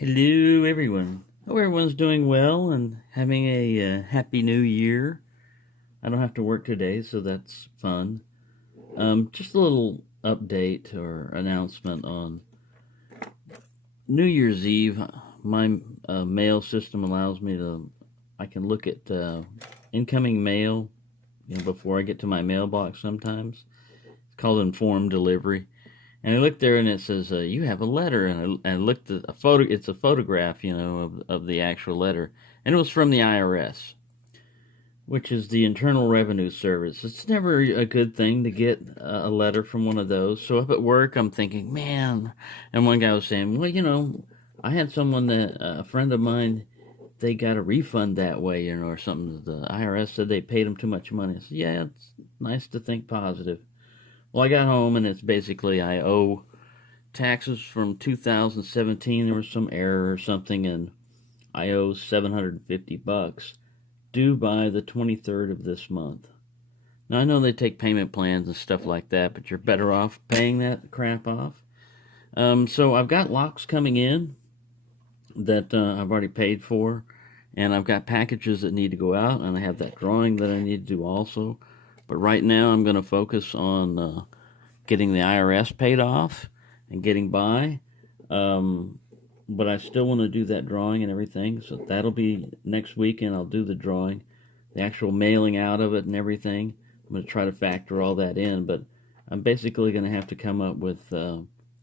Hello, everyone. Hope everyone's doing well and having a happy new year. I don't have to work today, so that's fun. Just a little update or announcement on New Year's Eve. My mail system allows me to, I can look at incoming mail, before I get to my mailbox sometimes. It's called informed delivery. And I looked there and it says, you have a letter. And I looked at a photo, it's a photograph, of the actual letter. And it was from the IRS, which is the Internal Revenue Service. It's never a good thing to get a letter from one of those. So up at work, I'm thinking, man. And one guy was saying, well, I had someone a friend of mine, they got a refund that way, or something. The IRS said they paid them too much money. I said, yeah, it's nice to think positive. Well, I got home and it's basically I owe taxes from 2017. There was some error or something, and I owe $750 due by the 23rd of this month. Now I know they take payment plans and stuff like that, but you're better off paying that crap off. So I've got locks coming in that I've already paid for, and I've got packages that need to go out, and I have that drawing that I need to do also. But right now I'm going to focus on getting the IRS paid off and getting by. But I still want to do that drawing and everything, so that'll be next weekend. I'll do the drawing, the actual mailing out of it and everything. I'm going to try to factor all that in, but I'm basically going to have to come up with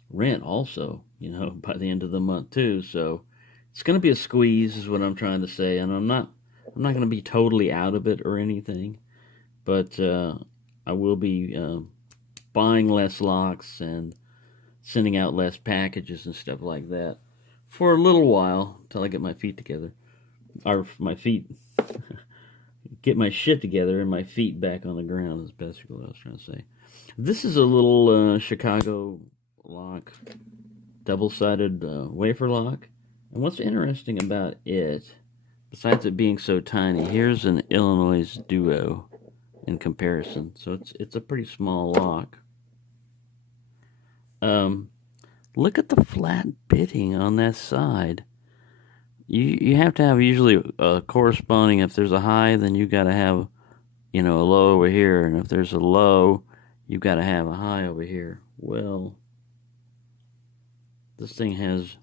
rent also, by the end of the month too. So it's going to be a squeeze, is what I'm trying to say, and I'm not going to be totally out of it or anything. But I will be buying less locks and sending out less packages and stuff like that for a little while until I get my feet together. Or my feet, get my shit together and my feet back on the ground is basically what I was trying to say. This is a little Chicago lock, double-sided wafer lock. And what's interesting about it, besides it being so tiny, here's an Illinois Duo in comparison. So it's a pretty small lock. Look at the flat bitting on that side. You have to have usually a corresponding. If there's a high, then you got to have a low over here, and if there's a low, you got to have a high over here. Well, this thing has,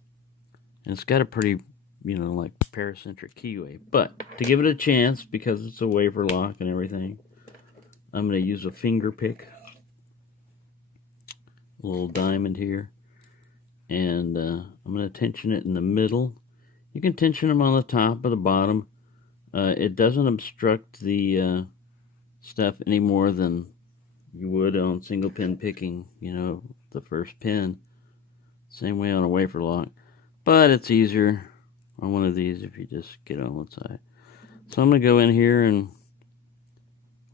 and it's got a pretty like paracentric keyway. But to give it a chance, because it's a wafer lock and everything, I'm going to use a finger pick, a little diamond here, and I'm going to tension it in the middle. You can tension them on the top or the bottom. It doesn't obstruct the stuff any more than you would on single pin picking, the first pin. Same way on a wafer lock. But it's easier on one of these if you just get on one side. So I'm going to go in here and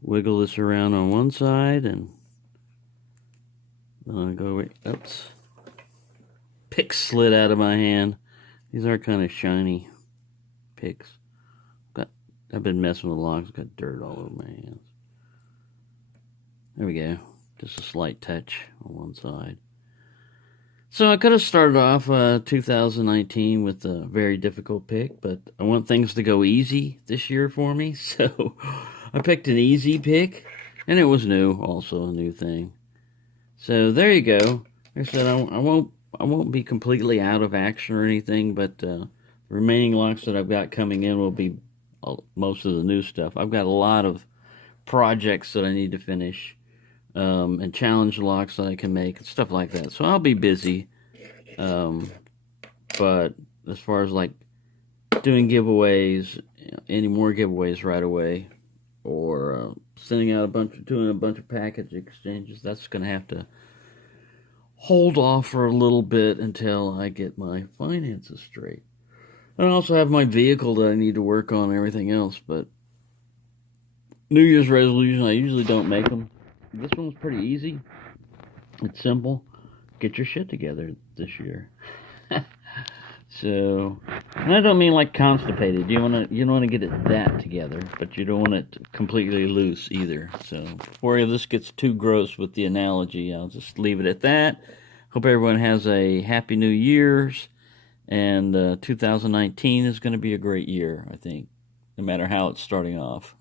wiggle this around on one side, and then I'll go, oops, pick slid out of my hand. These are kind of shiny picks. I've been messing with locks, got dirt all over my hands. There we go, just a slight touch on one side. So I could have started off 2019 with a very difficult pick, but I want things to go easy this year for me, so I picked an easy pick, and it was new, also a new thing. So there you go. Like I said, I won't be completely out of action or anything, but the remaining locks that I've got coming in will be most of the new stuff. I've got a lot of projects that I need to finish, and challenge locks that I can make and stuff like that. So I'll be busy. But as far as like doing giveaways, any more giveaways right away, or sending out doing a bunch of package exchanges, that's going to have to hold off for a little bit until I get my finances straight. And I also have my vehicle that I need to work on and everything else, but New Year's resolution, I usually don't make them. This one's pretty easy. It's simple. Get your shit together this year. So, and I don't mean like constipated. You don't want to get it that together, but you don't want it completely loose either. So, before this gets too gross with the analogy, I'll just leave it at that. Hope everyone has a happy New Year's, And 2019 is going to be a great year, I think, no matter how it's starting off.